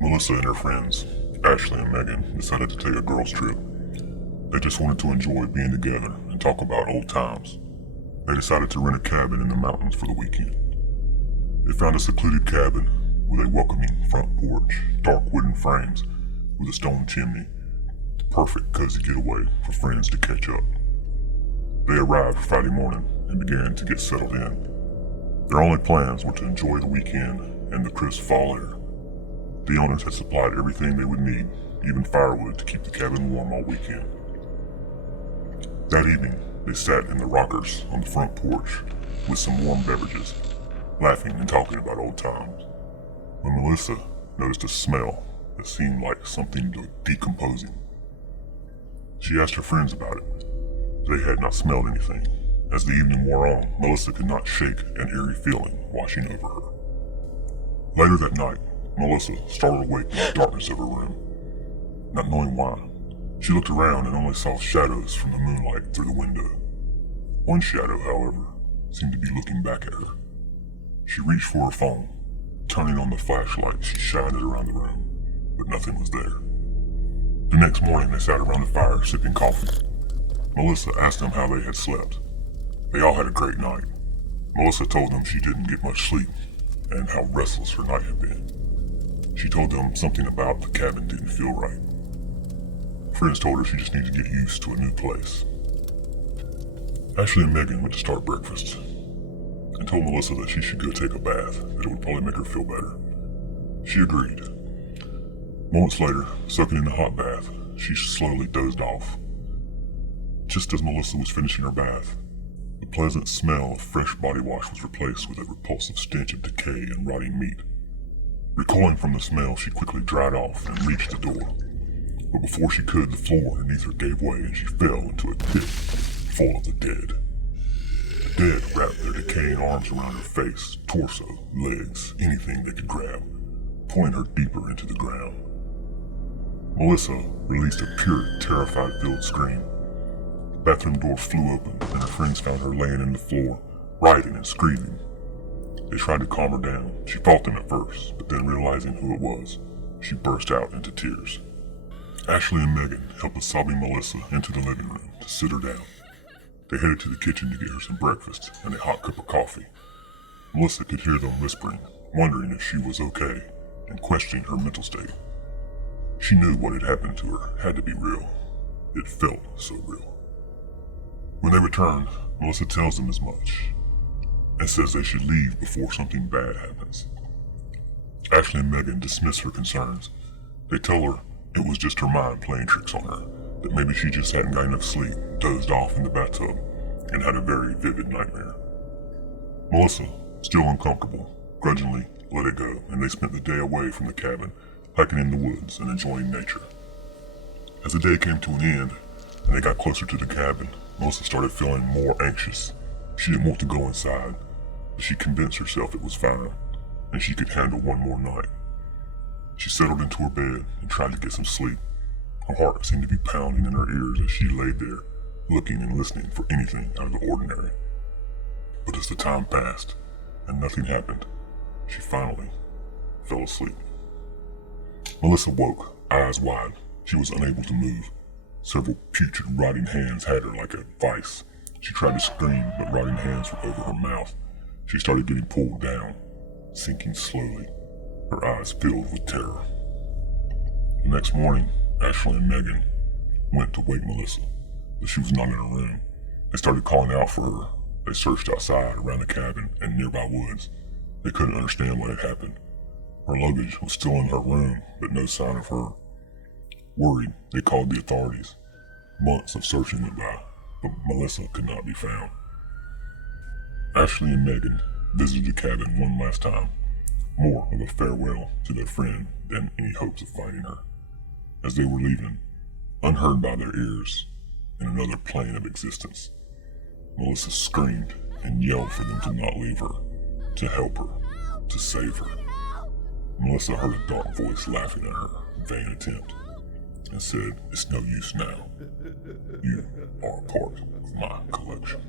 Melissa and her friends, Ashley and Megan, decided to take a girls' trip. They just wanted to enjoy being together and talk about old times. They decided to rent a cabin in the mountains for the weekend. They found a secluded cabin with a welcoming front porch, dark wooden frames with a stone chimney, the perfect cozy getaway for friends to catch up. They arrived Friday morning and began to get settled in. Their only plans were to enjoy the weekend and the crisp fall air. The owners had supplied everything they would need, even firewood to keep the cabin warm all weekend. That evening, they sat in the rockers on the front porch with some warm beverages, laughing and talking about old times, when Melissa noticed a smell that seemed like something decomposing. She asked her friends about it. They had not smelled anything. As the evening wore on, Melissa could not shake an eerie feeling washing over her. Later that night, Melissa startled awake in the darkness of her room. Not knowing why, she looked around and only saw shadows from the moonlight through the window. One shadow, however, seemed to be looking back at her. She reached for her phone. Turning on the flashlight, she shined it around the room, but nothing was there. The next morning, they sat around the fire sipping coffee. Melissa asked them how they had slept. They all had a great night. Melissa told them she didn't get much sleep and how restless her night had been. She told them something about the cabin didn't feel right. Friends told her she just needed to get used to a new place. Ashley and Megan went to start breakfast and told Melissa that she should go take a bath, that it would probably make her feel better. She agreed. Moments later, soaking in the hot bath, she slowly dozed off. Just as Melissa was finishing her bath, the pleasant smell of fresh body wash was replaced with a repulsive stench of decay and rotting meat. Recoiling from the smell, she quickly dried off and reached the door. But before she could, the floor underneath her gave way and she fell into a pit full of the dead. The dead wrapped their decaying arms around her face, torso, legs, anything they could grab, pulling her deeper into the ground. Melissa released a pure, terrified-filled scream. The bathroom door flew open and her friends found her laying on the floor, writhing and screaming. They tried to calm her down. She fought them at first, but then realizing who it was, she burst out into tears. Ashley and Megan helped the sobbing Melissa into the living room to sit her down. They headed to the kitchen to get her some breakfast and a hot cup of coffee. Melissa could hear them whispering, wondering if she was okay, and questioning her mental state. She knew what had happened to her had to be real. It felt so real. When they returned, Melissa tells them as much, and says they should leave before something bad happens. Ashley and Megan dismiss her concerns. They tell her it was just her mind playing tricks on her, that maybe she just hadn't got enough sleep, dozed off in the bathtub, and had a very vivid nightmare. Melissa, still uncomfortable, grudgingly let it go, and they spent the day away from the cabin, hiking in the woods and enjoying nature. As the day came to an end, and they got closer to the cabin, Melissa started feeling more anxious. She didn't want to go inside, but she convinced herself it was fine, and she could handle one more night. She settled into her bed and tried to get some sleep. Her heart seemed to be pounding in her ears as she laid there, looking and listening for anything out of the ordinary. But as the time passed, and nothing happened, she finally fell asleep. Melissa woke, eyes wide. She was unable to move. Several putrid, rotting hands had her like a vice. She tried to scream, but rotting hands were over her mouth. She started getting pulled down, sinking slowly, her eyes filled with terror. The next morning, Ashley and Megan went to wake Melissa, but she was not in her room. They started calling out for her. They searched outside, around the cabin, and nearby woods. They couldn't understand what had happened. Her luggage was still in her room, but no sign of her. Worried, they called the authorities. Months of searching went by, but Melissa could not be found. Ashley and Megan visited the cabin one last time, more of a farewell to their friend than any hopes of finding her. As they were leaving, unheard by their ears, in another plane of existence, Melissa screamed and yelled for them to not leave her, to help her, to save her. Melissa heard a dark voice laughing at her vain attempt, and said, "It's no use now. You are a part of my collection."